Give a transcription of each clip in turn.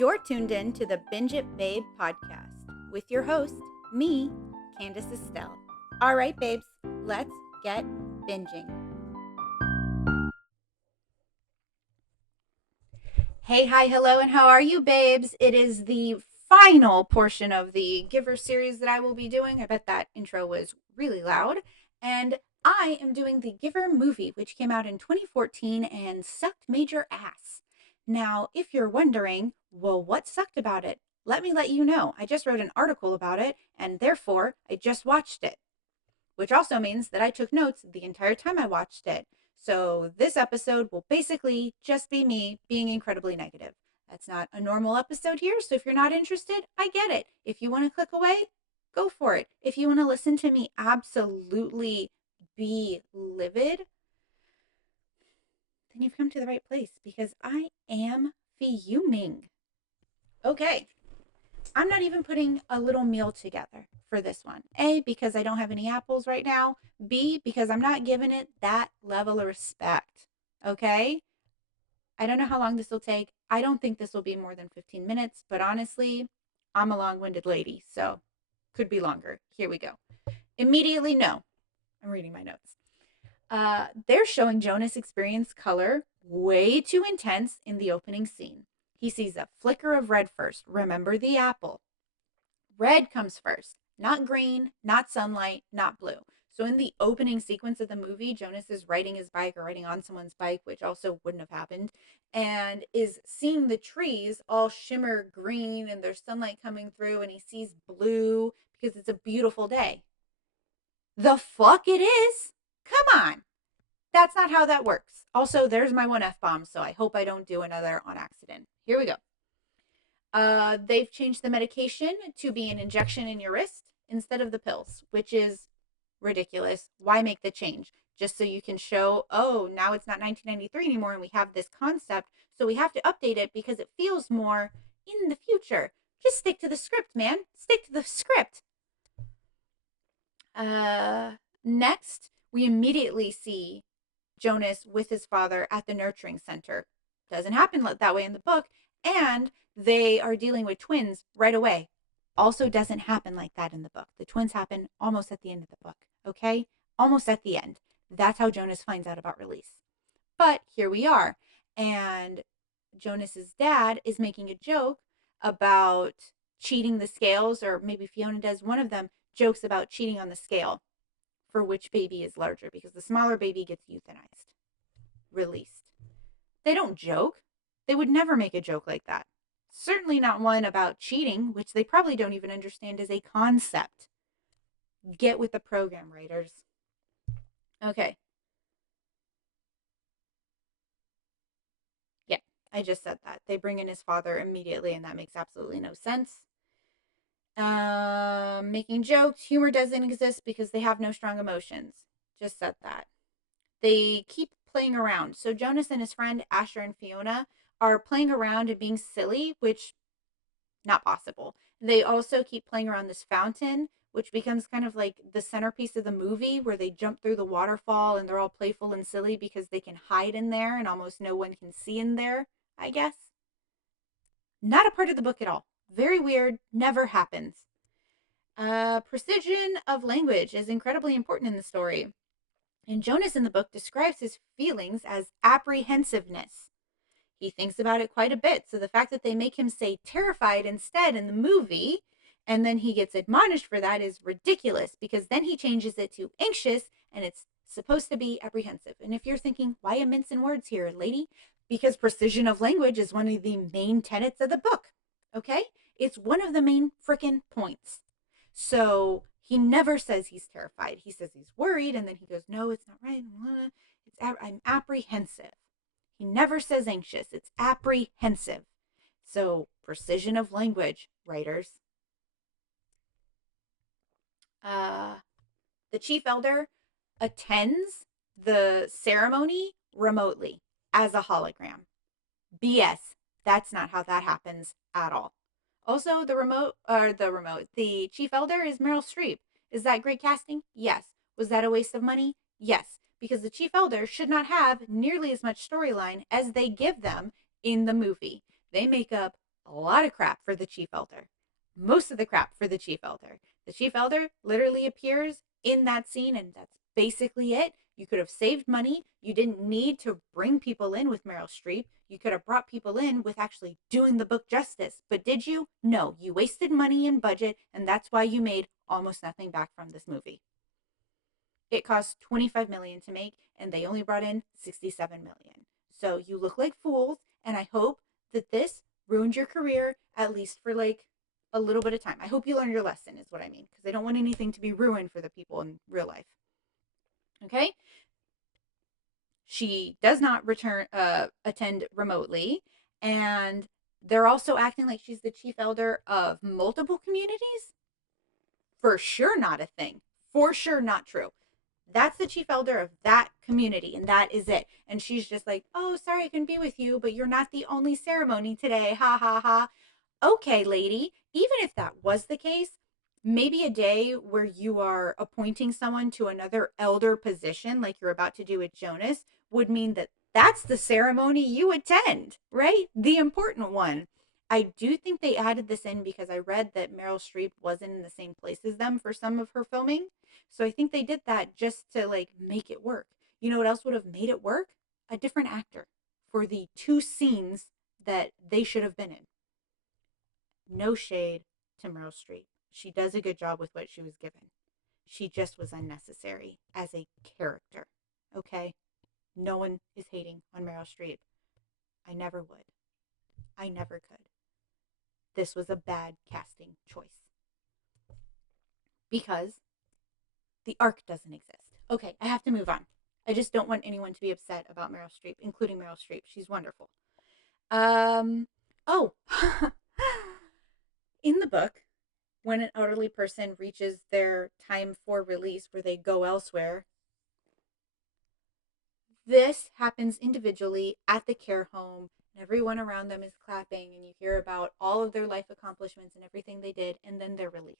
You're tuned in to the Binge It Babe podcast with your host, me, Candace Estelle. All right, babes, let's get binging. Hey, hi, hello, and how are you, babes? It is the final portion of the Giver series that I will be doing. I bet that intro was really loud. And I am doing the Giver movie, which came out in 2014 and sucked major ass. Now, if you're wondering, well, what sucked about it? Let me let you know. I just wrote an article about it, and therefore, I just watched it, which also means that I took notes the entire time I watched it. So this episode will basically just be me being incredibly negative. That's not a normal episode here, so if you're not interested, I get it. If you want to click away, go for it. If you want to listen to me absolutely be livid, then you've come to the right place because I am fuming. Okay. I'm not even putting a little meal together for this one. A, because I don't have any apples right now. B, because I'm not giving it that level of respect. Okay? I don't know how long this will take. I don't think this will be more than 15 minutes, but honestly, I'm a long-winded lady, so could be longer. Here we go. Immediately, no. I'm reading my notes. They're showing Jonas experience color way too intense in the opening scene. He sees a flicker of red first. Remember the apple. Red comes first, not green, not sunlight, not blue. So in the opening sequence of the movie, Jonas is riding his bike or riding on someone's bike, which also wouldn't have happened, and is seeing the trees all shimmer green and there's sunlight coming through, and he sees blue because it's a beautiful day. The fuck it is? Come on. That's not how that works. Also, there's my one F-bomb, so I hope I don't do another on accident. Here we go. They've changed the medication to be an injection in your wrist instead of the pills, which is ridiculous. Why make the change? Just so you can show, oh, now it's not 1993 anymore and we have this concept, so we have to update it because it feels more in the future. Just stick to the script, man. Stick to the script. Next, we immediately see Jonas with his father at the nurturing center. Doesn't happen that way in the book. And they are dealing with twins right away. Also doesn't happen like that in the book. The twins happen almost at the end of the book. Okay? Almost at the end. That's how Jonas finds out about release. But here we are. And Jonas's dad is making a joke about cheating the scales, or maybe Fiona does. One of them jokes about cheating on the scale for which baby is larger, because the smaller baby gets euthanized, released. They don't joke. They would never make a joke like that. Certainly not one about cheating, which they probably don't even understand as a concept. Get with the program, writers. Okay. Yeah, I just said that. They bring in his father immediately, and that makes absolutely no sense. Making jokes. Humor doesn't exist because they have no strong emotions. Just said that. They keep playing around. So Jonas and his friend Asher and Fiona are playing around and being silly, which not possible. They also keep playing around this fountain, which becomes kind of like the centerpiece of the movie, where they jump through the waterfall and they're all playful and silly because they can hide in there and almost no one can see in there, I guess. Not a part of the book at all. Very weird. Never happens. Precision of language is incredibly important in the story. And Jonas in the book describes his feelings as apprehensiveness. He thinks about it quite a bit. So the fact that they make him say terrified instead in the movie, and then he gets admonished for that, is ridiculous, because then he changes it to anxious and it's supposed to be apprehensive. And if you're thinking, why a mince in words here, lady? Because precision of language is one of the main tenets of the book. Okay? It's one of the main frickin' points. So he never says he's terrified. He says he's worried, and then he goes, no, it's not right. I'm apprehensive. He never says anxious. It's apprehensive. So precision of language, writers. The chief elder attends the ceremony remotely as a hologram. BS. That's not how that happens at all. Also, the chief elder is Meryl Streep. Is that great casting? Yes. Was that a waste of money? Yes. Because the chief elder should not have nearly as much storyline as they give them in the movie. They make up A lot of crap for the chief elder. Most of the crap for the chief elder. The chief elder literally appears in that scene, and that's basically it. You could have saved money. You didn't need to bring people in with Meryl Streep. You could have brought people in with actually doing the book justice. But did you? No. You wasted money and budget, and that's why you made almost nothing back from this movie. It cost 25 million to make, and they only brought in 67 million. So you look like fools, and I hope that this ruined your career at least for like a little bit of time. I hope you learn your lesson is what I mean, because I don't want anything to be ruined for the people in real life. Okay? She does not attend remotely, and they're also acting like she's the chief elder of multiple communities. For sure not a thing. For sure not true. That's the chief elder of that community, and that is it. And she's just like, oh, sorry I couldn't be with you, but you're not the only ceremony today. Ha ha ha. Okay, lady, even if that was the case, maybe a day where you are appointing someone to another elder position, like you're about to do with Jonas, would mean that that's the ceremony you attend, right? The important one. I do think they added this in because I read that Meryl Streep wasn't in the same place as them for some of her filming. So I think they did that just to like make it work. You know what else would have made it work? A different actor for the two scenes that they should have been in. No shade to Meryl Streep. She does a good job with what she was given. She just was unnecessary as a character. Okay? No one is hating on Meryl Streep. I never would. I never could. This was a bad casting choice. Because the arc doesn't exist. Okay, I have to move on. I just don't want anyone to be upset about Meryl Streep, including Meryl Streep. She's wonderful. Oh, in the book, when an elderly person reaches their time for release where they go elsewhere, this happens individually at the care home, and everyone around them is clapping, and you hear about all of their life accomplishments and everything they did, and then they're released.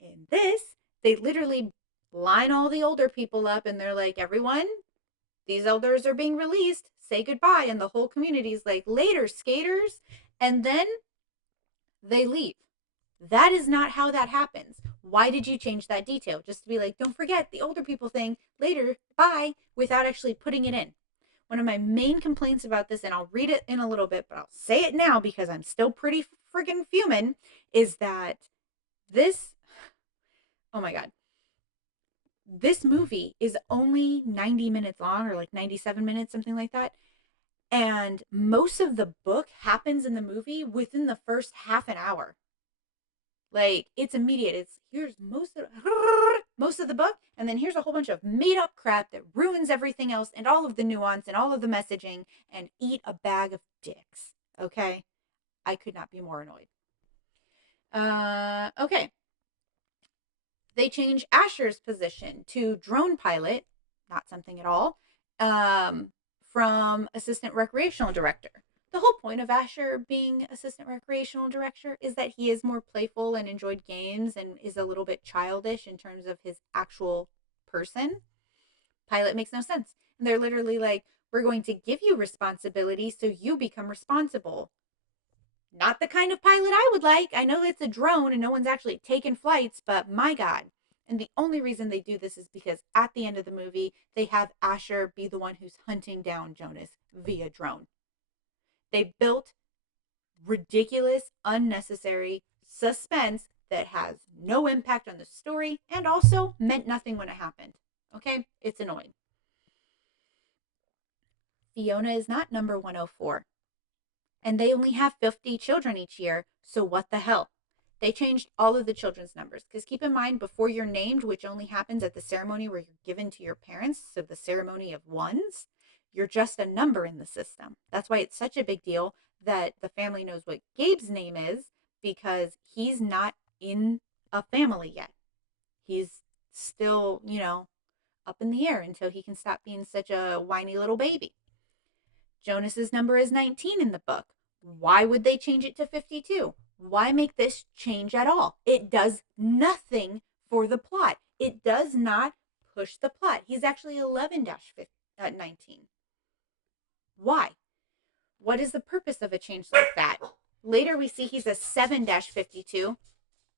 In this, they literally line all the older people up, and they're like, everyone, these elders are being released, say goodbye. And the whole community is like, later, skaters. And then they leave. That is not how that happens. Why did you change that detail? Just to be like, don't forget the older people thing, later, bye, without actually putting it in. One of my main complaints about this, and I'll read it in a little bit, but I'll say it now because I'm still pretty friggin' fuming, is that this, oh my God, this movie is only 90 minutes long, or like 97 minutes, something like that. And most of the book happens in the movie within the first half an hour. Like, it's immediate. It's here's most of the book, and then here's a whole bunch of made up crap that ruins everything else and all of the nuance and all of the messaging, and eat a bag of dicks. Okay? I could not be more annoyed. Okay. They change Asher's position to drone pilot, not something at all, from assistant recreational director. The whole point of Asher being assistant recreational director is that he is more playful and enjoyed games and is a little bit childish in terms of his actual person. Pilot makes no sense. And they're literally like, we're going to give you responsibility so you become responsible. Not the kind of pilot I would like. I know it's a drone and no one's actually taken flights, but my God. And the only reason they do this is because at the end of the movie, they have Asher be the one who's hunting down Jonas via drone. They built ridiculous, unnecessary suspense that has no impact on the story and also meant nothing when it happened. Okay? It's annoying. Fiona is not number 104. And they only have 50 children each year, so what the hell? They changed all of the children's numbers. Because keep in mind, before you're named, which only happens at the ceremony where you're given to your parents, so the ceremony of ones, you're just a number in the system. That's why it's such a big deal that the family knows what Gabe's name is, because he's not in a family yet. He's still, up in the air until he can stop being such a whiny little baby. Jonas's number is 19 in the book. Why would they change it to 52? Why make this change at all? It does nothing for the plot. It does not push the plot. He's actually 11-19. Why? What is the purpose of a change like that? Later, we see he's a 7-52.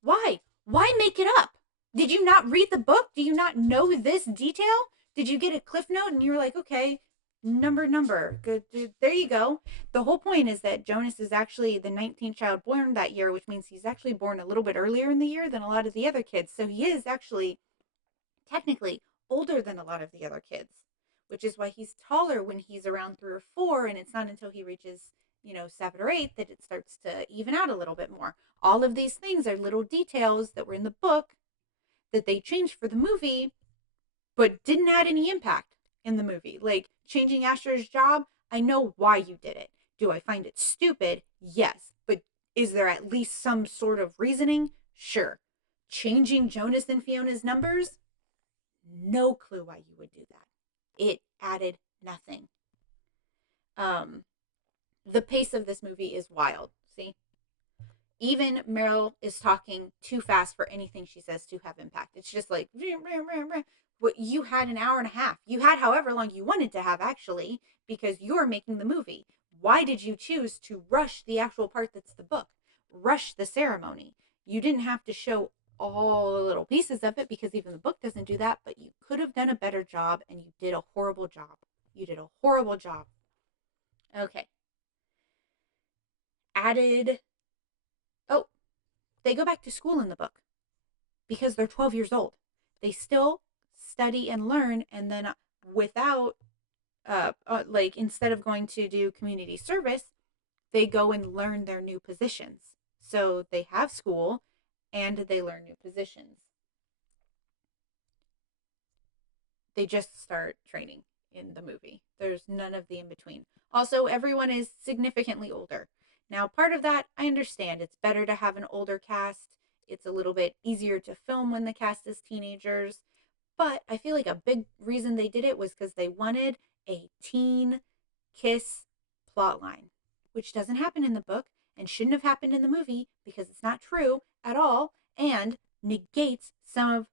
Why? Why make it up? Did you not read the book? Do you not know this detail? Did you get a cliff note and you were like, okay, number, good, there you go. The whole point is that Jonas is actually the 19th child born that year, which means he's actually born a little bit earlier in the year than a lot of the other kids. So he is actually technically older than a lot of the other kids, which is why he's taller when he's around 3 or 4. And it's not until he reaches, 7 or 8 that it starts to even out a little bit more. All of these things are little details that were in the book that they changed for the movie, but didn't add any impact in the movie. Like changing Asher's job, I know why you did it. Do I find it stupid? Yes. But is there at least some sort of reasoning? Sure. Changing Jonas and Fiona's numbers? No clue why you would do that. It added nothing. The pace of this movie is wild. See? Even Meryl is talking too fast for anything she says to have impact. It's just like, what you had an hour and a half. You had however long you wanted to have, actually, because you're making the movie. Why did you choose to rush the actual part that's the book? Rush the ceremony. You didn't have to show all the little pieces of it because even the book doesn't do that, but you could have done a better job and you did a horrible job. You did a horrible job. Okay. Added. Oh, they go back to school in the book because they're 12 years old. They still study and learn, and then without, like, instead of going to do community service, they go and learn their new positions. So they have school and they learn new positions. They just start training in the movie. There's none of the in between. Also, everyone is significantly older. Now, part of that, I understand. It's better to have an older cast. It's a little bit easier to film when the cast is teenagers. But I feel like a big reason they did it was because they wanted a teen kiss plot line, which doesn't happen in the book and shouldn't have happened in the movie because it's not true at all and negates some of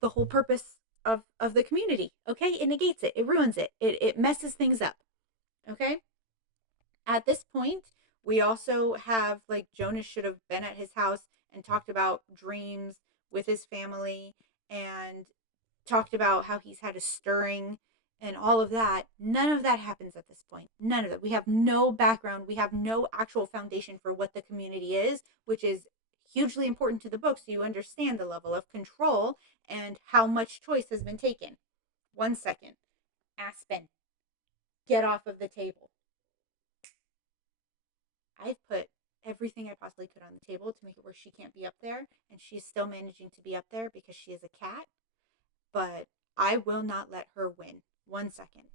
the whole purpose of the community. Okay, it negates it, it ruins it, it messes things up. Okay, at this point we also have, like, Jonas should have been at his house and talked about dreams with his family and talked about how he's had a stirring and all of that. None of that happens at this point. None of it. We have no background. We have no actual foundation for what the community is, which is hugely important to the book so you understand the level of control and how much choice has been taken. 1 second. Aspen, get off of the table. I've put everything I possibly could on the table to make it where she can't be up there, and she's still managing to be up there because she is a cat. But I will not let her win. 1 second.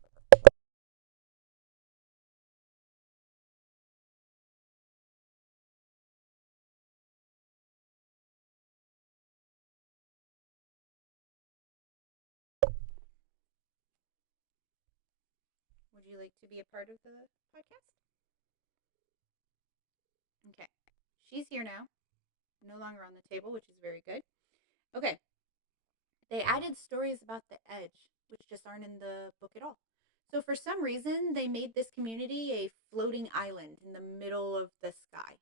Would you like to be a part of the podcast? Okay. She's here now. No longer on the table, which is very good. Okay. They added stories about the edge, which just aren't in the book at all. So for some reason, they made this community a floating island in the middle of the sky.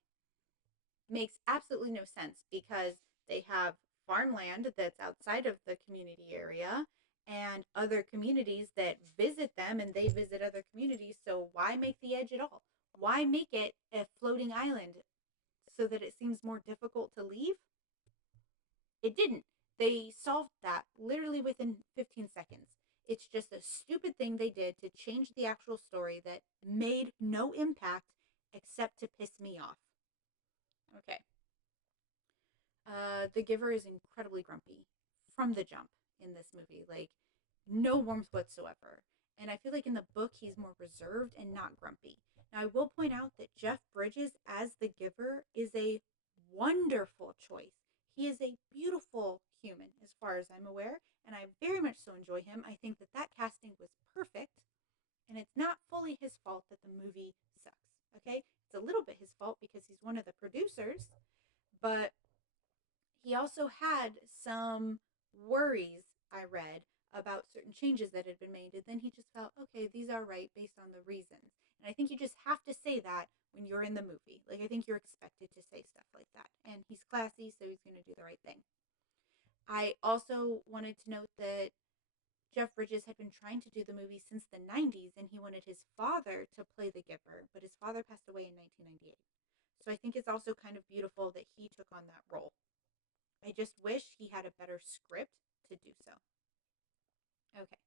Makes absolutely no sense because they have farmland that's outside of the community area and other communities that visit them and they visit other communities. So why make the edge at all? Why make it a floating island so that it seems more difficult to leave? It didn't. They solved that literally within 15 seconds. It's just a stupid thing they did to change the actual story that made no impact except to piss me off. Okay. The Giver is incredibly grumpy from the jump in this movie. Like, no warmth whatsoever. And I feel like in the book, he's more reserved and not grumpy. Now, I will point out that Jeff Bridges as the Giver is a wonderful choice. He is a beautiful human, as far as I'm aware, and I very much so enjoy him. I think that that casting was perfect, and it's not fully his fault that the movie sucks. Okay, it's a little bit his fault because he's one of the producers, but he also had some worries, I read, about certain changes that had been made, and then he just felt, okay, these are right based on the reasons. And I think you just have to say that when you're in the movie. Like, I think you're expected to say stuff like that. And he's classy, so he's going to do the right thing. I also wanted to note that Jeff Bridges had been trying to do the movie since the 90s, and he wanted his father to play the giver, but his father passed away in 1998. So I think it's also kind of beautiful that he took on that role. I just wish he had a better script to do so. Okay.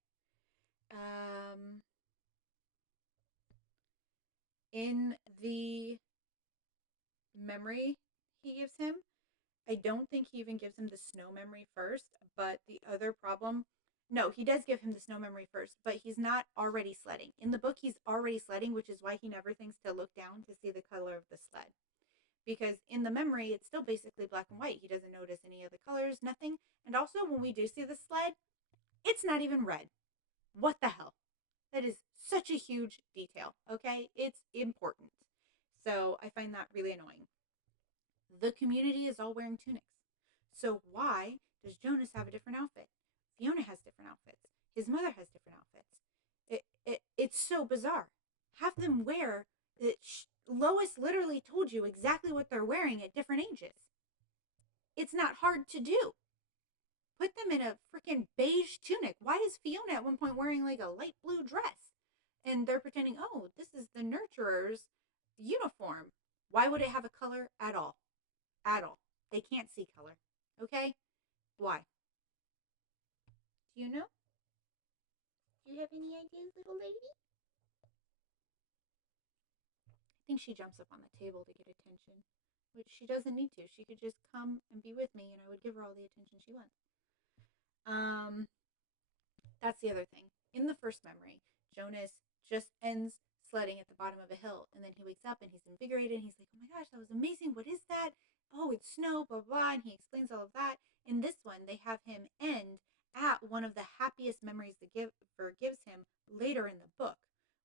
In the memory he gives him, I don't think he even gives him the snow memory first, but the other problem, no, he does give him the snow memory first, but he's not already sledding. In the book, he's already sledding, which is why he never thinks to look down to see the color of the sled. Because in the memory, it's still basically black and white. He doesn't notice any of the colors, nothing. And also, when we do see the sled, it's not even red. What the hell? That is such a huge detail, okay? It's important. So I find that really annoying. The community is all wearing tunics. So why does Jonas have a different outfit? Fiona has different outfits. His mother has different outfits. It's so bizarre. Have them wear it. Lois literally told you exactly what they're wearing at different ages. It's not hard to do. Put them in a freaking beige tunic. Why is Fiona at one point wearing like a light blue dress? And they're pretending, oh, this is the nurturer's uniform. Why would it have a color at all? At all. They can't see color. Okay? Why? Do you know? Do you have any ideas, little lady? I think she jumps up on the table to get attention, which she doesn't need to. She could just come and be with me, and I would give her all the attention she wants. That's the other thing. In the first memory, Jonas just ends sledding at the bottom of a hill, and then he wakes up and he's invigorated, and he's like, oh my gosh, that was amazing. What is that? Oh, it's snow, blah, blah, and he explains all of that. In this one, they have him end at one of the happiest memories the giver gives him later in the book,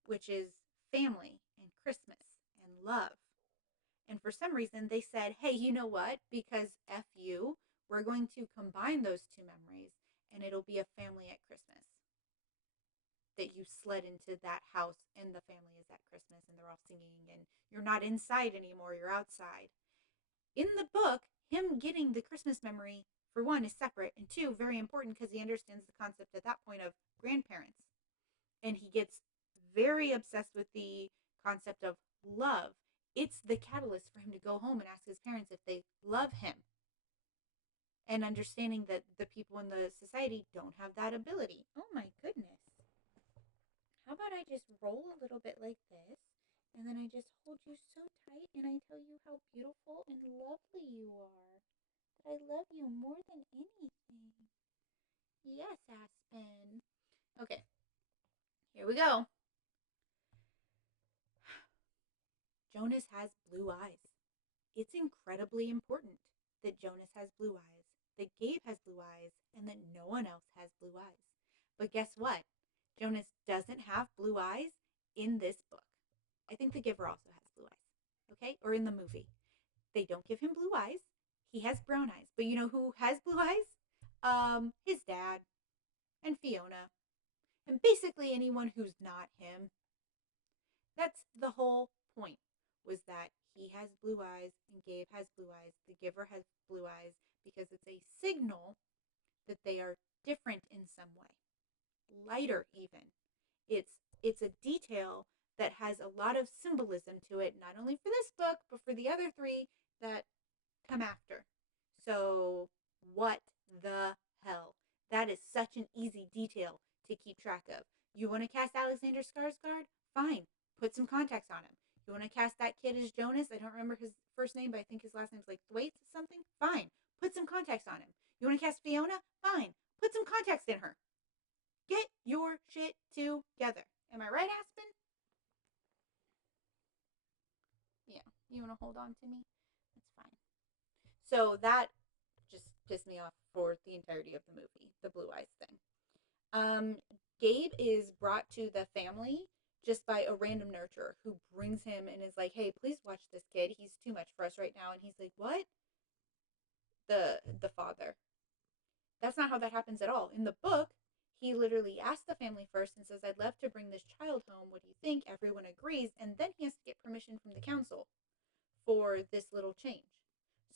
which is family and Christmas and love. And for some reason, they said, hey, you know what? Because F you, we're going to combine those two memories, and it'll be a family at Christmas. That you sled into that house and the family is at Christmas and they're all singing and you're not inside anymore, you're outside. In the book, him getting the Christmas memory, for one, is separate, and two, very important because he understands the concept at that point of grandparents. And he gets very obsessed with the concept of love. It's the catalyst for him to go home and ask his parents if they love him. And understanding that the people in the society don't have that ability. Oh my goodness. How about I just roll a little bit like this, and then I just hold you so tight, and I tell you how beautiful and lovely you are. That I love you more than anything. Yes, Aspen. Okay, here we go. Jonas has blue eyes. It's incredibly important that Jonas has blue eyes, that Gabe has blue eyes, and that no one else has blue eyes. But guess what? Jonas doesn't have blue eyes in this book. I think the giver also has blue eyes. Okay? Or in the movie. They don't give him blue eyes. He has brown eyes. But you know who has blue eyes? His dad and Fiona. And basically anyone who's not him. That's the whole point, was that he has blue eyes and Gabe has blue eyes. The giver has blue eyes because it's a signal that they are different in some way. Lighter even. It's a detail that has a lot of symbolism to it, not only for this book, but for the other three that come after. So what the hell? That is such an easy detail to keep track of. You want to cast Alexander Skarsgård? Fine. Put some contacts on him. You want to cast that kid as Jonas? I don't remember his first name, but I think his last name's like Thwaites something. Fine. Put some contacts on him. You want to cast Fiona? Fine. Put some contacts in her. Get your shit together. Am I right, Aspen? Yeah. You want to hold on to me? That's fine. So that just pissed me off for the entirety of the movie, the blue eyes thing. Gabe is brought to the family just by a random nurturer who brings him and is like, hey, please watch this kid. He's too much for us right now. And he's like, what? The father. That's not how that happens at all. In the book, He literally asks the family first and says, I'd love to bring this child home. What do you think? Everyone agrees. And then he has to get permission from the council for this little change.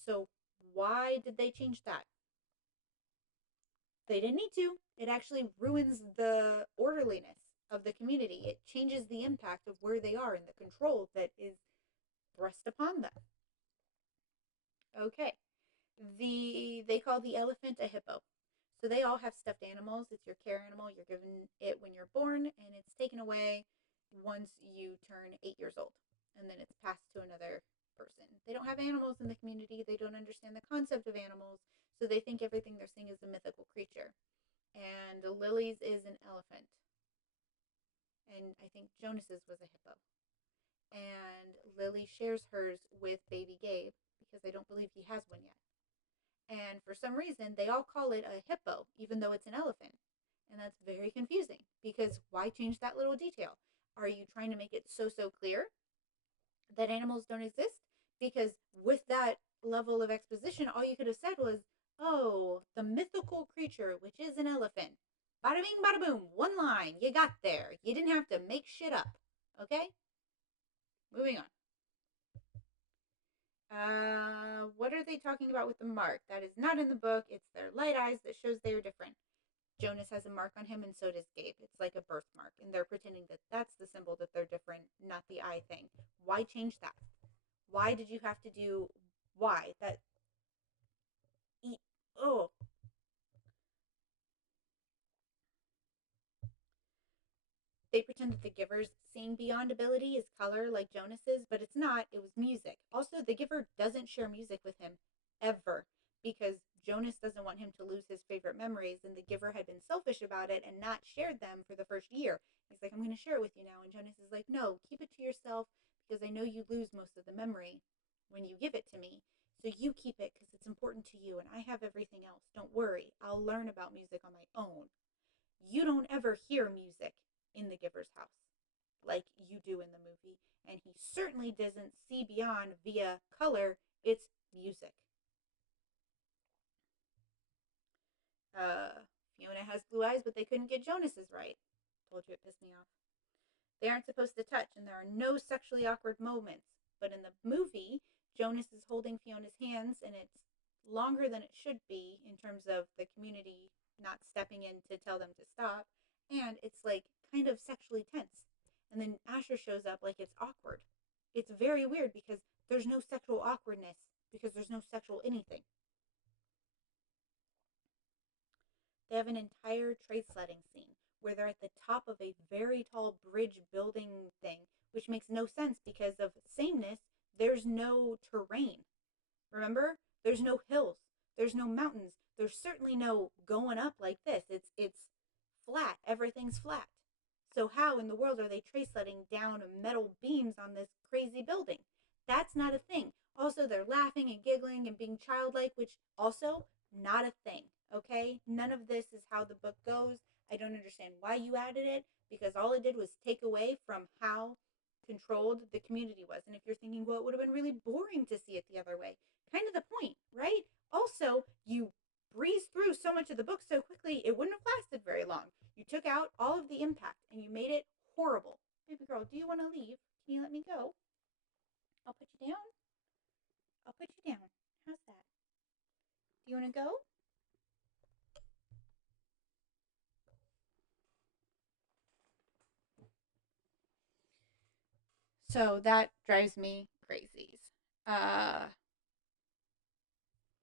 So, why did they change that? They didn't need to. It actually ruins the orderliness of the community. It changes the impact of where they are and the control that is thrust upon them. Okay. They call the elephant a hippo. So they all have stuffed animals. It's your care animal. You're given it when you're born, and it's taken away once you turn 8 years old. And then it's passed to another person. They don't have animals in the community. They don't understand the concept of animals. So they think everything they're seeing is a mythical creature. And Lily's is an elephant. And I think Jonas's was a hippo. And Lily shares hers with baby Gabe because I don't believe he has one yet. And for some reason, they all call it a hippo, even though it's an elephant. And that's very confusing because why change that little detail? Are you trying to make it so clear that animals don't exist? Because with that level of exposition, all you could have said was, oh, the mythical creature, which is an elephant. Bada bing, bada boom. One line. You got there. You didn't have to make shit up. Okay? Moving on. What are they talking about with the mark? That is not in the book. It's their light eyes that shows they are different. Jonas has a mark on him, and so does Gabe. It's like a birthmark, and they're pretending that that's the symbol that they're different, not the eye thing. Why change that? Why did you have to do? Why that? Oh, they pretend that the giver's seeing beyond ability is color like Jonas's, but it's not. It was music. Also, the giver doesn't share music with him ever because Jonas doesn't want him to lose his favorite memories, and the giver had been selfish about it and not shared them for the first year. He's like, I'm going to share it with you now. And Jonas is like, no, keep it to yourself because I know you lose most of the memory when you give it to me. So you keep it because it's important to you, and I have everything else. Don't worry. I'll learn about music on my own. You don't ever hear music in the giver's house like you do in the movie. And he certainly doesn't see beyond via color. It's music. Fiona has blue eyes, but they couldn't get Jonas's right. Told you it pissed me off. They aren't supposed to touch, and there are no sexually awkward moments. But in the movie, Jonas is holding Fiona's hands, and it's longer than it should be in terms of the community not stepping in to tell them to stop. And it's like kind of sexually tense. And then Asher shows up like it's awkward. It's very weird because there's no sexual awkwardness because there's no sexual anything. They have an entire trade sledding scene where they're at the top of a very tall bridge building thing, which makes no sense because of sameness. There's no terrain. Remember? There's no hills. There's no mountains. There's certainly no going up like this. It's flat. Everything's flat. So how in the world are they trace letting down metal beams on this crazy building? That's not a thing. Also, they're laughing and giggling and being childlike, which also not a thing. Okay? None of this is how the book goes. I don't understand why you added it because all it did was take away from how controlled the community was. And if you're thinking, well, it would have been really boring to see it the other way, kind of the point, right? Also, you breeze through so much of the book so quickly, it wouldn't have lasted very long. You took out all of the impact and you made it horrible. Baby girl, do you want to leave? Can you let me go? I'll put you down. I'll put you down. How's that? Do you want to go? So that drives me crazy. Uh,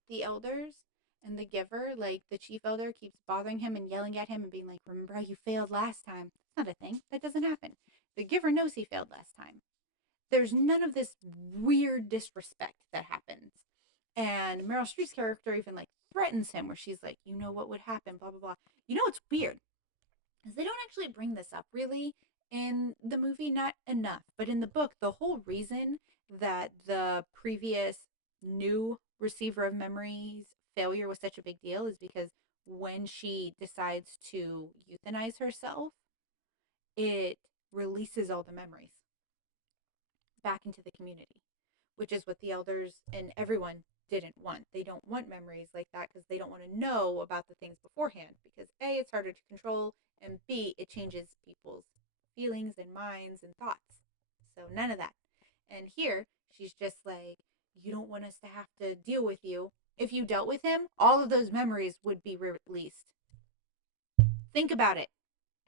the elders and the giver, like the chief elder keeps bothering him and yelling at him and being like, remember how you failed last time? That's not a thing. That doesn't happen. The giver knows he failed last time. There's none of this weird disrespect that happens. And Meryl Streep's character even like threatens him where she's like, you know what would happen, blah, blah, blah. You know what's weird? Is they don't actually bring this up really in the movie, not enough. But in the book, the whole reason that the previous new receiver of memories failure was such a big deal is because when she decides to euthanize herself, it releases all the memories back into the community, which is what the elders and everyone didn't want. They don't want memories like that because they don't want to know about the things beforehand because A, it's harder to control, and B, it changes people's feelings and minds and thoughts. So none of that. And here, she's just like, you don't want us to have to deal with you. If you dealt with him, all of those memories would be released. Think about it,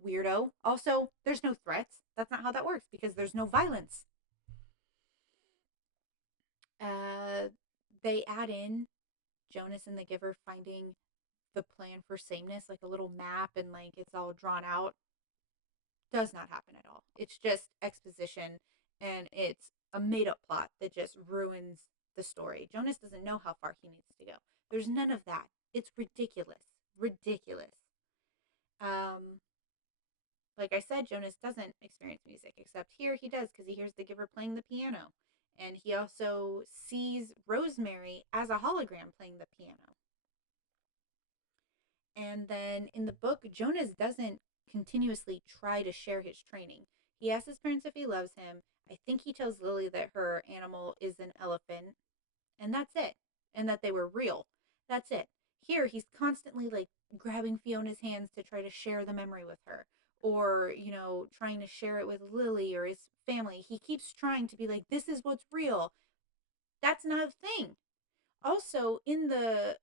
weirdo. Also, there's no threats. That's not how that works because there's no violence. Uh, they add in Jonas and the Giver finding the plan for sameness, like a little map, and like it's all drawn out. Does not happen at all. It's just exposition, and it's a made up plot that just ruins the story. Jonas doesn't know how far he needs to go. There's none of that. It's ridiculous. Ridiculous. Um, like I said, Jonas doesn't experience music, except here he does because he hears the Giver playing the piano. And he also sees Rosemary as a hologram playing the piano. And then in the book, Jonas doesn't continuously try to share his training. He asks his parents if he loves him. I think he tells Lily that her animal is an elephant, and that's it. And that they were real. That's it. Here, he's constantly like grabbing Fiona's hands to try to share the memory with her, or, trying to share it with Lily or his family. He keeps trying to be like, this is what's real. That's not a thing. Also, in the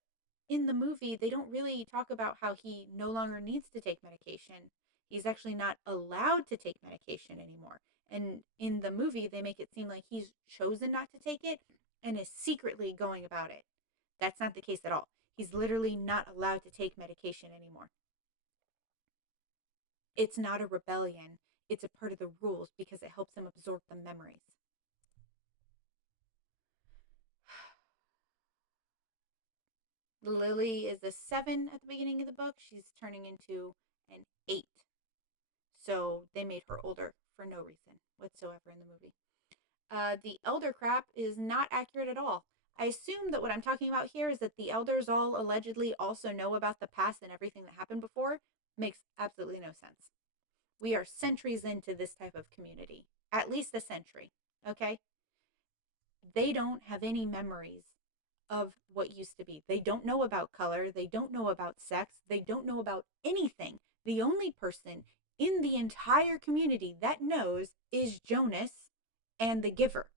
movie, they don't really talk about how he no longer needs to take medication. He's actually not allowed to take medication anymore. And in the movie, they make it seem like he's chosen not to take it and is secretly going about it. That's not the case at all. He's literally not allowed to take medication anymore. It's not a rebellion. It's a part of the rules because it helps him absorb the memories. Lily is a 7 at the beginning of the book. She's turning into an 8. So they made her older for no reason whatsoever in the movie. The elder crap is not accurate at all. I assume that what I'm talking about here is that the elders all allegedly also know about the past and everything that happened before. Makes absolutely no sense. We are centuries into this type of community, at least a century, okay? They don't have any memories of what used to be. They don't know about color. They don't know about sex. They don't know about anything. The only person in the entire community that knows is Jonas and the Giver.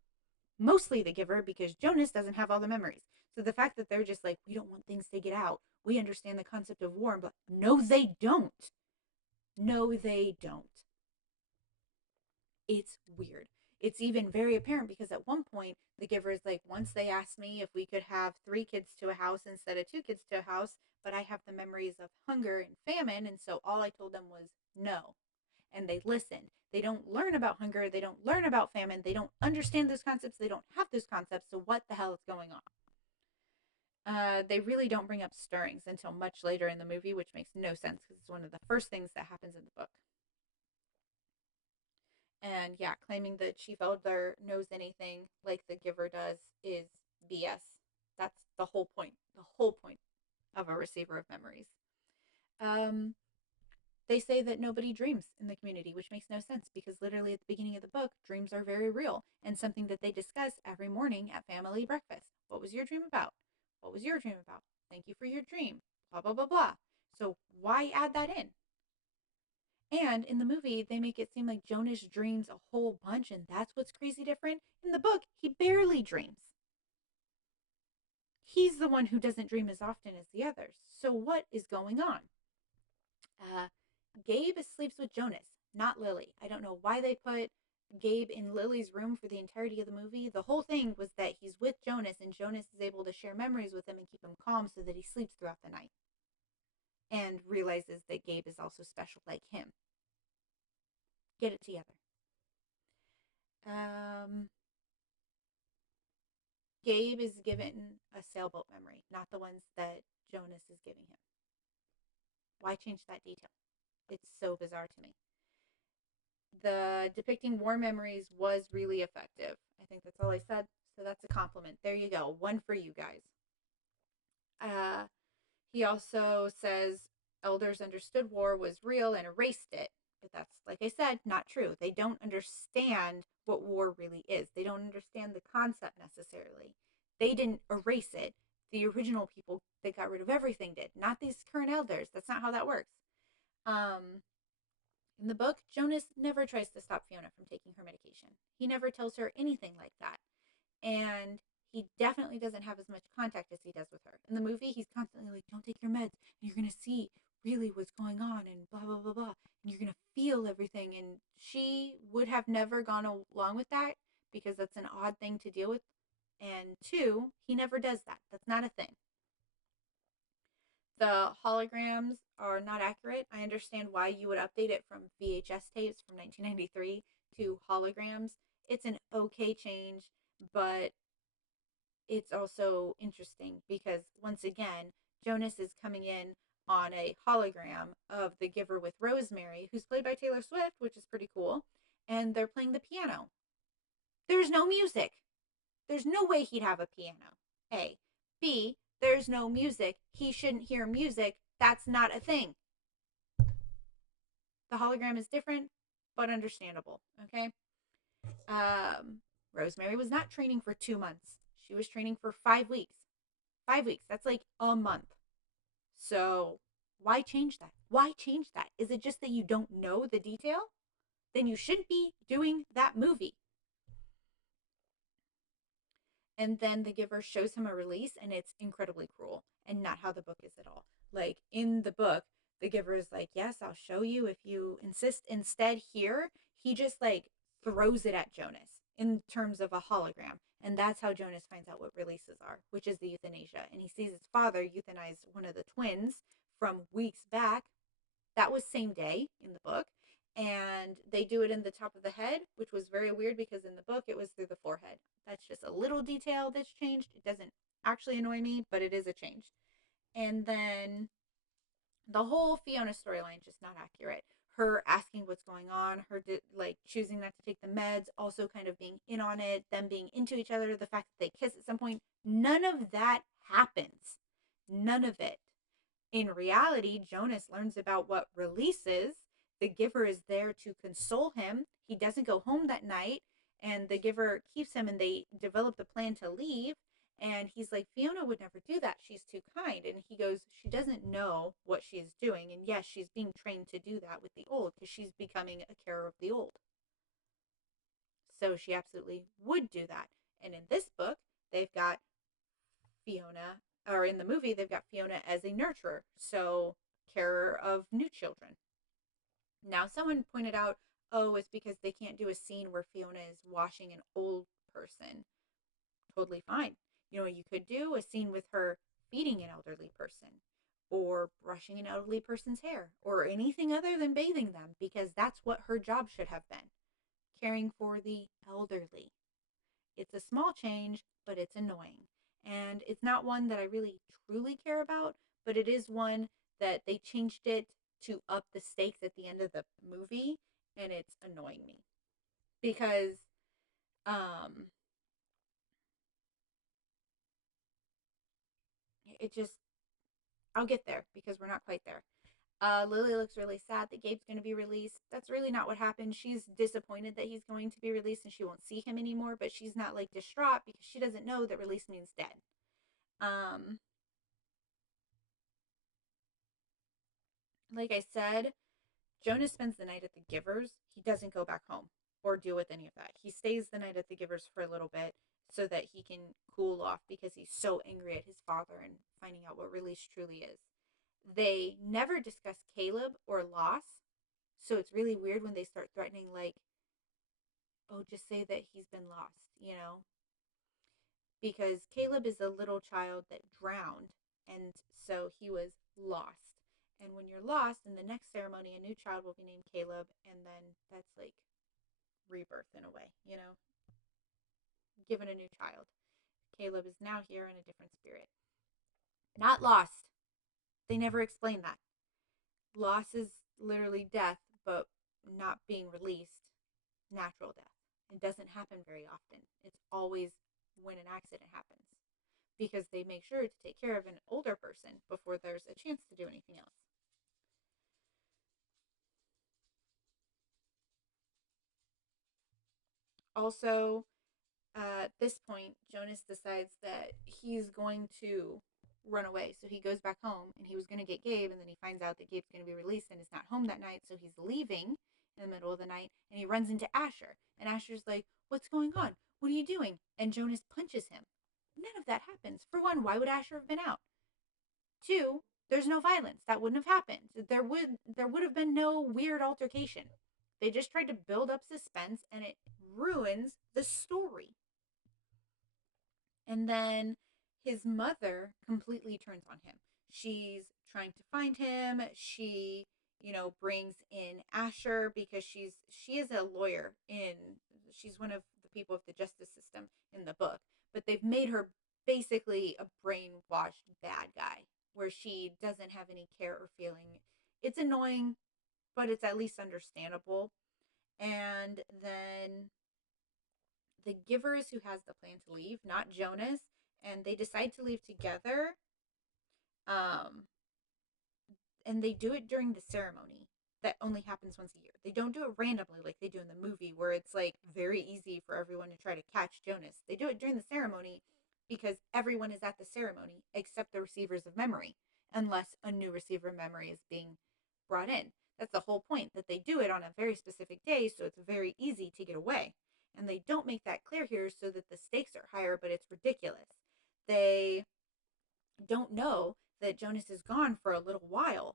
Mostly the Giver because Jonas doesn't have all the memories. So the fact that they're just like, we don't want things to get out. We understand the concept of war, but no, they don't. No, they don't. It's weird. It's even very apparent because at one point the Giver is like, once they asked me if we could have 3 kids to a house instead of 2 kids to a house, but I have the memories of hunger and famine, and so all I told them was no. And they listened. They don't learn about hunger. They don't learn about famine. They don't understand those concepts. They don't have those concepts. So what the hell is going on? They really don't bring up stirrings until much later in the movie, which makes no sense because it's one of the first things that happens in the book. And yeah, claiming that Chief Elder knows anything like the Giver does is BS. That's the whole point. The whole point of a receiver of memories. Um, they say that nobody dreams in the community, which makes no sense because literally at the beginning of the book, dreams are very real and something that they discuss every morning at family breakfast. What was your dream about? What was your dream about? Thank you for your dream. Blah, blah, blah, blah. So why add that in? And in the movie, they make it seem like Jonas dreams a whole bunch, and that's what's crazy different. In the book, he barely dreams. He's the one who doesn't dream as often as the others. So what is going on? Gabe sleeps with Jonas, not Lily. I don't know why they put Gabe in Lily's room for the entirety of the movie. The whole thing was that he's with Jonas, and Jonas is able to share memories with him and keep him calm so that he sleeps throughout the night. And realizes that Gabe is also special like him. Get it together. Gabe is given a sailboat memory, not the ones that Jonas is giving him. Why change that detail? It's so bizarre to me. The depicting war memories was really effective. I think that's all I said. So that's a compliment. There you go. One for you guys. He also says elders understood war was real and erased it. But that's, like I said, not true. They don't understand what war really is. They don't understand the concept necessarily. They didn't erase it. The original people that got rid of everything did, not these current elders. That's not how that works. Um, in the book, Jonas never tries to stop Fiona from taking her medication. He never tells her anything like that. And he definitely doesn't have as much contact as he does with her. In the movie, he's constantly like, don't take your meds, and you're going to see really what's going on, and blah, blah, blah, blah. And you're going to feel everything. And she would have never gone along with that because that's an odd thing to deal with. And two, he never does that. That's not a thing. The holograms are not accurate. I understand why you would update it from VHS tapes from 1993 to holograms. It's an okay change, but it's also interesting because once again, Jonas is coming in on a hologram of the giver with Rosemary, who's played by Taylor Swift, which is pretty cool, and they're playing the piano. There's no music. There's no way he'd have a piano. A. B. There's no music. He shouldn't hear music. That's not a thing. The hologram is different, but understandable. Okay. Rosemary was not training for 2 months. She was training for 5 weeks. 5 weeks. That's like a month. So why change that? Why change that? Is it just that you don't know the detail? Then you shouldn't be doing that movie. And then the giver shows him a release, and it's incredibly cruel and not how the book is at all. Like in the book, the giver is like, yes, I'll show you if you insist. Instead, here, he just like throws it at Jonas in terms of a hologram. And that's how Jonas finds out what releases are, which is the euthanasia. And he sees his father euthanize one of the twins from weeks back. That was same day in the book. And they do it in the top of the head, which was very weird because in the book it was through the forehead. That's just a little detail that's changed. It doesn't actually annoy me, but it is a change. And then the whole Fiona storyline just not accurate. Her asking what's going on, her like choosing not to take the meds, also kind of being in on it, them being into each other, the fact that they kiss at some point, none of that happens. None of it. In reality, Jonas learns about what release is. The giver is there to console him. He doesn't go home that night, and the giver keeps him, and they develop the plan to leave. And he's like, Fiona would never do that. She's too kind. And he goes, she doesn't know what she's doing. And yes, she's being trained to do that with the old because she's becoming a carer of the old. So she absolutely would do that. And in this book, they've got Fiona, or in the movie, they've got Fiona as a nurturer. So carer of new children. Now, someone pointed out, oh, it's because they can't do a scene where Fiona is washing an old person. Totally fine. You know what you could do? A scene with her feeding an elderly person or brushing an elderly person's hair or anything other than bathing them because that's what her job should have been. Caring for the elderly. It's a small change, but it's annoying. And it's not one that I really truly care about, but it is one that they changed it to up the stakes at the end of the movie, and it's annoying me because it just, I'll get there because we're not quite there. Lily looks really sad that Gabe's going to be released. That's really not what happened. She's disappointed that he's going to be released and she won't see him anymore, but she's not like distraught because she doesn't know that release means dead. Like I said, Jonas spends the night at the Givers. He doesn't go back home or deal with any of that. He stays the night at the Givers for a little bit so that he can cool off because he's so angry at his father and finding out what release truly is. They never discuss Caleb or loss, so it's really weird when they start threatening, like, oh, just say that he's been lost, you know? Because Caleb is a little child that drowned, and so he was lost. And when you're lost, in the next ceremony, a new child will be named Caleb, and then that's like rebirth in a way, you know? Given a new child. Caleb is now here in a different spirit. Not lost. They never explain that. Loss is literally death, but not being released, natural death. It doesn't happen very often. It's always when an accident happens because they make sure to take care of an older person before there's a chance to do anything else. Also, at this point, Jonas decides that he's going to run away. So he goes back home and he was going to get Gabe, and then he finds out that Gabe's going to be released and is not home that night. So he's leaving in the middle of the night and he runs into Asher. And Asher's like, "What's going on? What are you doing?" And Jonas punches him. None of that happens. For one, why would Asher have been out? Two, there's no violence. That wouldn't have happened. There would have been no weird altercation. They just tried to build up suspense and it ruins the story. And then his mother completely turns on him. She's trying to find him. She, brings in Asher because she is a lawyer she's one of the people of the justice system in the book, but they've made her basically a brainwashed bad guy where she doesn't have any care or feeling. It's annoying, but it's at least understandable. And then the giver is who has the plan to leave, not Jonas, and they decide to leave together. Um, and they do it during the ceremony that only happens once a year. They don't do it randomly like they do in the movie, where it's like very easy for everyone to try to catch Jonas. They do it during the ceremony because everyone is at the ceremony except the receivers of memory, unless a new receiver of memory is being brought in. That's the whole point, that they do it on a very specific day, so it's very easy to get away. And they don't make that clear here so that the stakes are higher, but it's ridiculous. They don't know that Jonas is gone for a little while.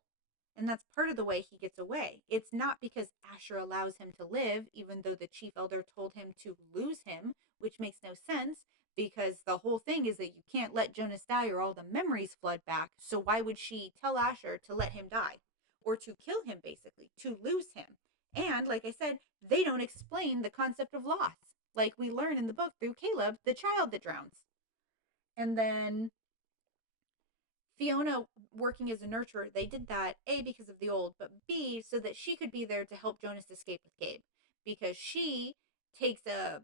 And that's part of the way he gets away. It's not because Asher allows him to live, even though the chief elder told him to lose him, which makes no sense because the whole thing is that you can't let Jonas die or all the memories flood back. So why would she tell Asher to let him die or to kill him, basically, to lose him? And like I said, they don't explain the concept of loss, like we learn in the book through Caleb, the child that drowns. And then Fiona working as a nurturer, they did that A, because of the old, but B, so that she could be there to help Jonas escape with Gabe. Because she takes a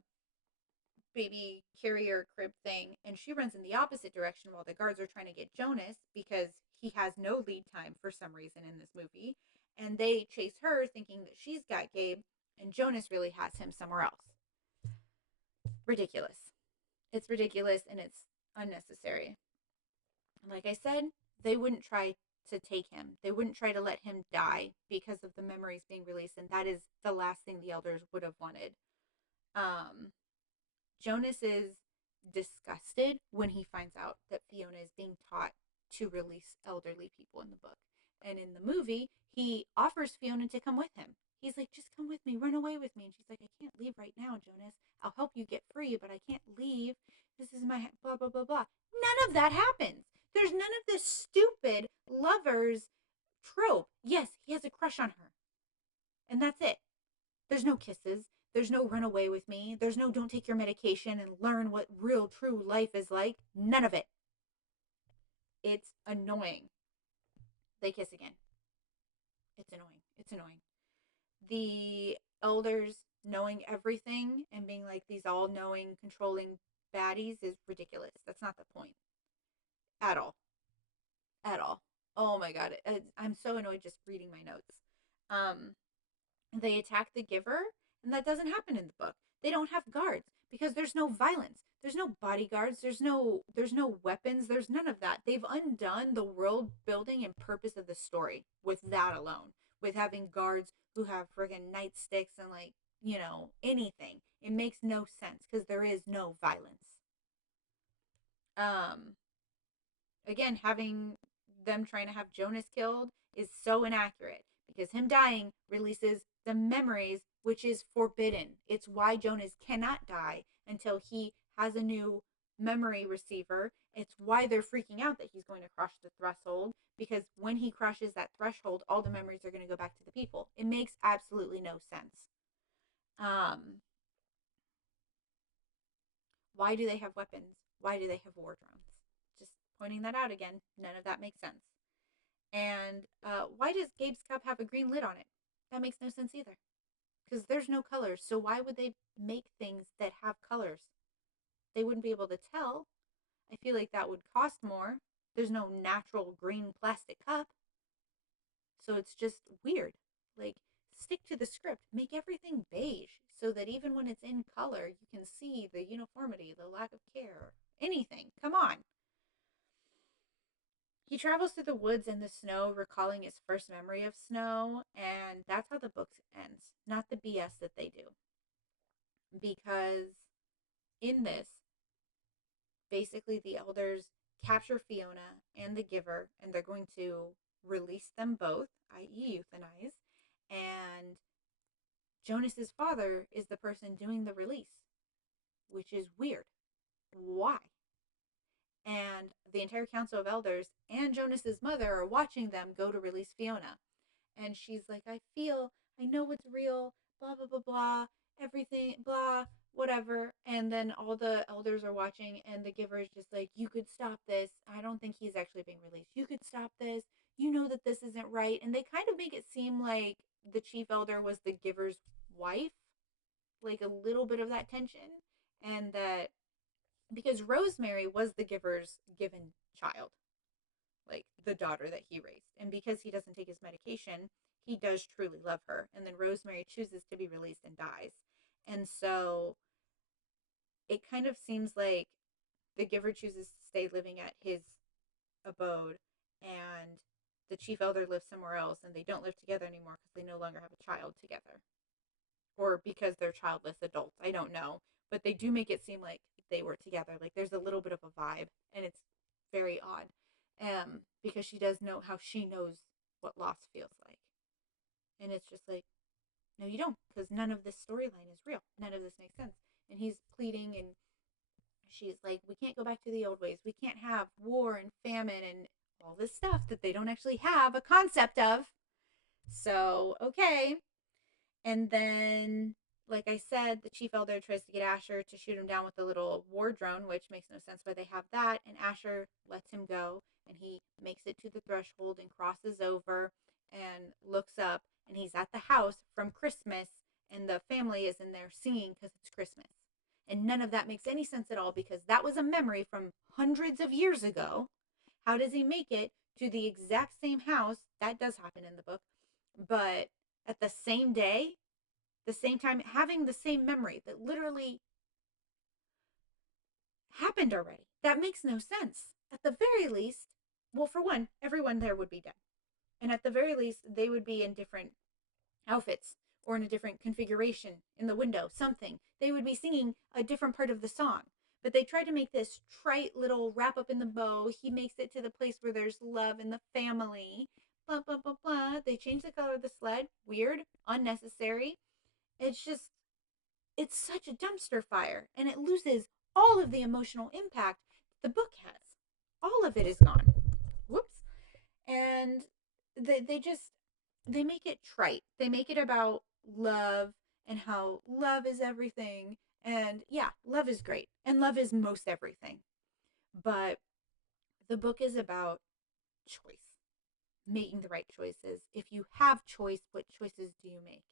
baby carrier crib thing and she runs in the opposite direction while the guards are trying to get Jonas because he has no lead time for some reason in this movie. And they chase her thinking that she's got Gabe and Jonas really has him somewhere else. Ridiculous. It's ridiculous and it's unnecessary. Like I said, they wouldn't try to take him. They wouldn't try to let him die because of the memories being released, and that is the last thing the elders would have wanted. Jonas is disgusted when he finds out that Fiona is being taught to release elderly people in the book. And in the movie, he offers Fiona to come with him. He's like, "Just come with me, run away with me." And she's like, "I can't leave right now, Jonas. I'll help you get free, but I can't leave. This is my blah, blah, blah, blah." None of that happens. There's none of this stupid lovers trope. Yes, he has a crush on her. And that's it. There's no kisses. There's no run away with me. There's no don't take your medication and learn what real true life is like. None of it. It's annoying. They kiss again. It's annoying. It's annoying. The elders knowing everything and being like these all-knowing, controlling baddies is ridiculous. That's not the point. At all. At all. Oh my god. I'm so annoyed just reading my notes. They attack the giver, and that doesn't happen in the book. They don't have guards because there's no violence. There's no bodyguards. There's no weapons. There's none of that. They've undone the world building and purpose of the story with that alone. With having guards who have friggin' nightsticks and anything. It makes no sense because there is no violence. Again, having them trying to have Jonas killed is so inaccurate because him dying releases the memories, which is forbidden. It's why Jonas cannot die until he has a new memory receiver. It's why they're freaking out that he's going to cross the threshold, because when he crosses that threshold, all the memories are going to go back to the people. It makes absolutely no sense. Why do they have weapons? Why do they have war drones? Just pointing that out again. None of that makes sense. And why does Gabe's cup have a green lid on it? That makes no sense either. Because there's no colors. So why would they make things that have colors? They wouldn't be able to tell. I feel like that would cost more. There's no natural green plastic cup. So it's just weird. Like, stick to the script. Make everything beige so that even when it's in color, you can see the uniformity. lack of care, anything. Come on. He travels through the woods and the snow, recalling his first memory of snow, and that's how the book ends. Not the BS that they do. Because in this, basically the elders capture Fiona and the giver, and they're going to release them both, i.e., euthanize. And Jonas's father is the person doing the release, which is weird. Why? And the entire council of elders and Jonas's mother are watching them go to release Fiona. And she's like, I know it's real, blah, blah, blah, blah, everything, blah, whatever. And then all the elders are watching, and the giver is just like, you could stop this. I don't think he's actually being released. You could stop this. You know that this isn't right. And they kind of make it seem like the chief elder was the giver's wife, like a little bit of that tension. And that because Rosemary was the giver's given child, like the daughter that he raised. And because he doesn't take his medication, he does truly love her. And then Rosemary chooses to be released and dies. And so it kind of seems like the giver chooses to stay living at his abode, and the chief elder lives somewhere else, and they don't live together anymore because they no longer have a child together. Or because they're childless adults. I don't know. But they do make it seem like they were together. Like there's a little bit of a vibe, and it's very odd. Because she does know how she knows what loss feels like. And it's just like, no, you don't, because none of this storyline is real. None of this makes sense. And he's pleading, and she's like, we can't go back to the old ways. We can't have war and famine and all this stuff that they don't actually have a concept of. So, okay. And then, like I said, the chief elder tries to get Asher to shoot him down with a little war drone, which makes no sense why they have that. And Asher lets him go, and he makes it to the threshold and crosses over and looks up, and he's at the house from Christmas, and the family is in there singing because it's Christmas. And none of that makes any sense at all, because that was a memory from hundreds of years ago. How does he make it to the exact same house? That does happen in the book. But at the same day, the same time, having the same memory that literally happened already. That makes no sense. At the very least, well, for one, everyone there would be dead. And at the very least, they would be in different outfits or in a different configuration in the window, something. They would be singing a different part of the song. But they try to make this trite little wrap up in the bow. He makes it to the place where there's love in the family. Blah, blah, blah, blah. They change the color of the sled. Weird. Unnecessary. It's just, it's such a dumpster fire. And it loses all of the emotional impact the book has. All of it is gone. Whoops. And they make it trite. They make it about love and how love is everything. And yeah, love is great. And love is most everything. But the book is about choice. Making the right choices. If you have choice, what choices do you make?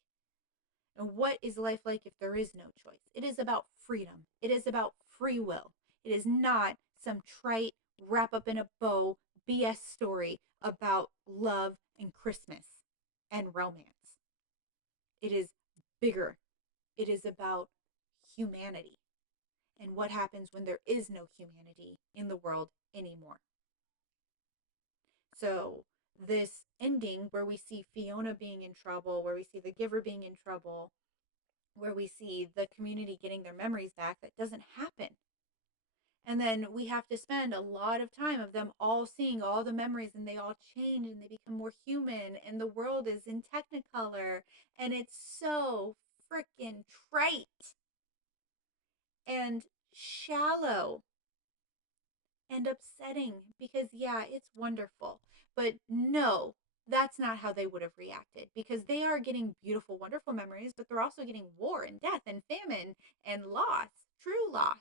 And what is life like if there is no choice? It is about freedom. It is about free will. It is not some trite, wrap up in a bow BS story about love and Christmas and romance. It is bigger. It is about humanity and what happens when there is no humanity in the world anymore. So this ending where we see Fiona being in trouble, where we see the giver being in trouble, where we see the community getting their memories back, that doesn't happen. And then we have to spend a lot of time of them all seeing all the memories, and they all change and they become more human, and the world is in Technicolor, and it's so freaking trite and shallow and upsetting, because yeah, it's wonderful. But no, that's not how they would have reacted, because they are getting beautiful, wonderful memories, but they're also getting war and death and famine and loss, true loss.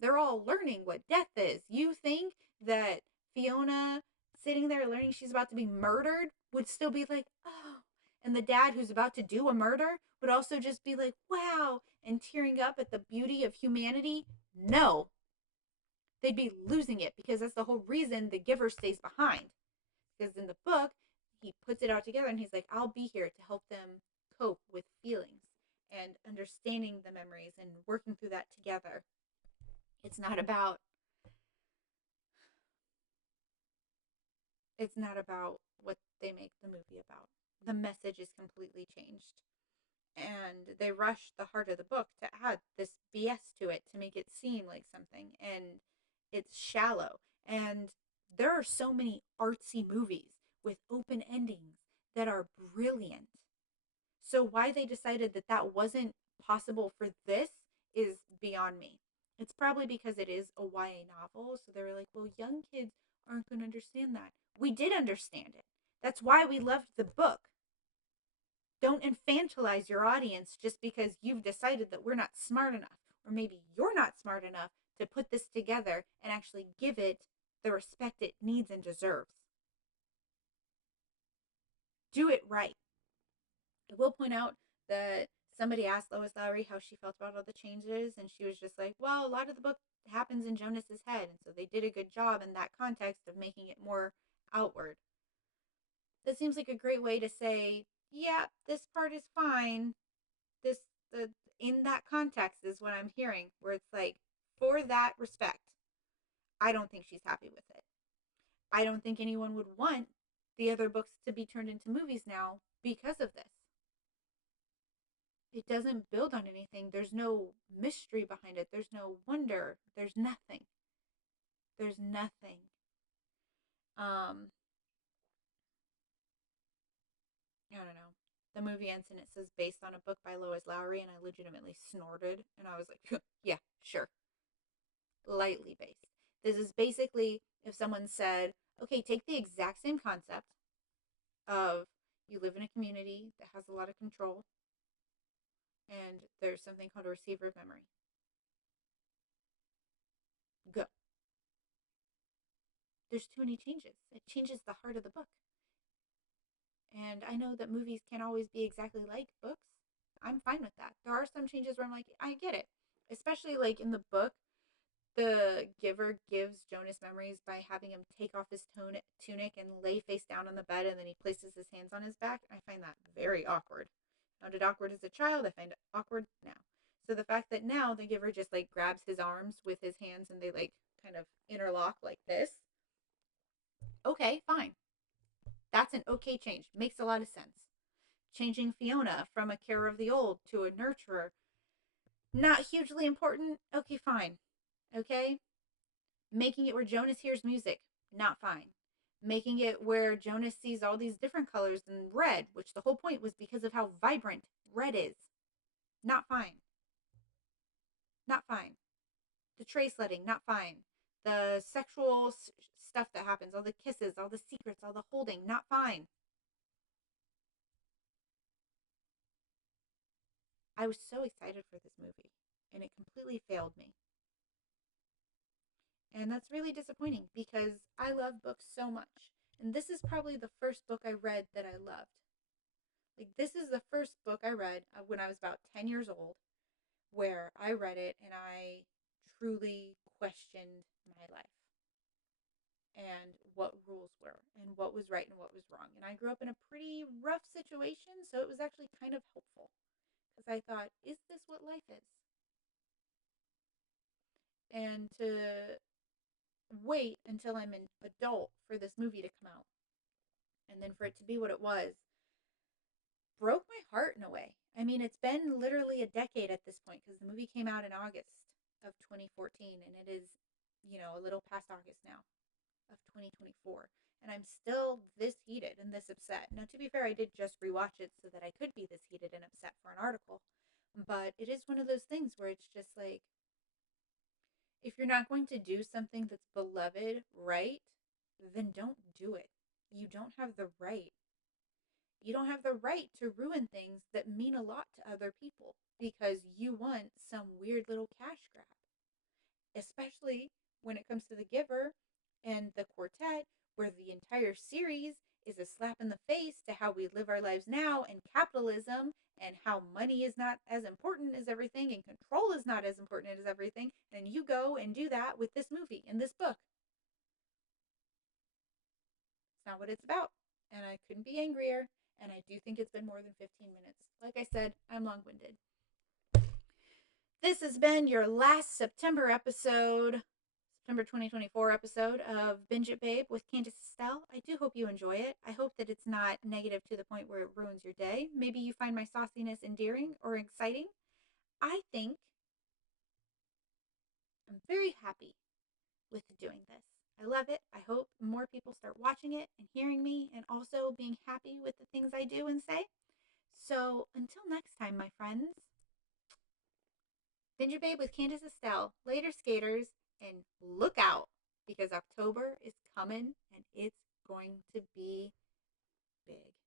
They're all learning what death is. You think that Fiona sitting there learning she's about to be murdered would still be like, oh, and the dad who's about to do a murder would also just be like, wow, and tearing up at the beauty of humanity? No. They'd be losing it, because that's the whole reason the giver stays behind. Because in the book, he puts it all together and he's like, I'll be here to help them cope with feelings and understanding the memories and working through that together. It's not about it's not about what they make the movie about. The message is completely changed. And they rushed the heart of the book to add this BS to it to make it seem like something. And it's shallow. And there are so many artsy movies with open endings that are brilliant. So why they decided that that wasn't possible for this is beyond me. It's probably because it is a YA novel, so they were like, well, young kids aren't going to understand that. We did understand it. That's why we loved the book. Don't infantilize your audience just because you've decided that we're not smart enough, or maybe you're not smart enough to put this together and actually give it the respect it needs and deserves. Do it right. I will point out that somebody asked Lois Lowry how she felt about all the changes, and she was just like, well, a lot of the book happens in Jonas's head, and so they did a good job in that context of making it more outward. That seems like a great way to say, yeah, this part is fine. This the in that context is what I'm hearing, where it's like, for that respect, I don't think she's happy with it. I don't think anyone would want the other books to be turned into movies now because of this. It doesn't build on anything. There's no mystery behind it. There's no wonder. There's nothing. There's nothing. I don't know. The movie ends and it says based on a book by Lois Lowry, and I legitimately snorted, and I was like, yeah, sure. Lightly based. This is basically if someone said, okay, take the exact same concept of you live in a community that has a lot of control, and there's something called a receiver of memory. Go. There's too many changes. It changes the heart of the book. And I know that movies can't always be exactly like books. I'm fine with that. There are some changes where I'm like, I get it. Especially like in the book, the giver gives Jonas memories by having him take off his tunic and lay face down on the bed, and then he places his hands on his back. I find that very awkward. Found it awkward as a child. I find it awkward now. So the fact that now the giver just like grabs his arms with his hands and they like kind of interlock like this. Okay, fine. That's an okay change. Makes a lot of sense. Changing Fiona from a carer of the old to a nurturer. Not hugely important. Okay, fine. Okay? Making it where Jonas hears music. Not fine. Making it where Jonas sees all these different colors than red, which the whole point was because of how vibrant red is. Not fine. Not fine. The trace letting. Not fine. The sexual stuff that happens, all the kisses, all the secrets, all the holding. Not fine. I was so excited for this movie, and it completely failed me. And that's really disappointing because I love books so much. And this is probably the first book I read that I loved. Like, this is the first book I read when I was about 10 years old, where I read it and I truly questioned my life and what rules were and what was right and what was wrong. And I grew up in a pretty rough situation, so it was actually kind of helpful because I thought, is this what life is? And to wait until I'm an adult for this movie to come out and then for it to be what it was broke my heart in a way. I mean, it's been literally a decade at this point because the movie came out in August of 2014 and it is, a little past August now of 2024. And I'm still this heated and this upset. Now, to be fair, I did just rewatch it so that I could be this heated and upset for an article. But it is one of those things where it's just like, if you're not going to do something that's beloved right, then don't do it. You don't have the right. You don't have the right to ruin things that mean a lot to other people because you want some weird little cash grab. Especially when it comes to The Giver and the quartet, where the entire series is a slap in the face to how we live our lives now and capitalism and how money is not as important as everything and control is not as important as everything. And you go and do that with this movie and this book. It's not what it's about. And I couldn't be angrier. And I do think it's been more than 15 minutes. Like I said, I'm long winded. This has been your last September episode, September 2024 episode of Binge It Babe with Candace Estelle. I do hope you enjoy it. I hope that it's not negative to the point where it ruins your day. Maybe you find my sauciness endearing or exciting. I think I'm very happy with doing this. I love it. I hope more people start watching it and hearing me and also being happy with the things I do and say. So until next time, my friends, Binge It Babe with Candace Estelle. Later, skaters, and look out because October is coming and it's going to be big.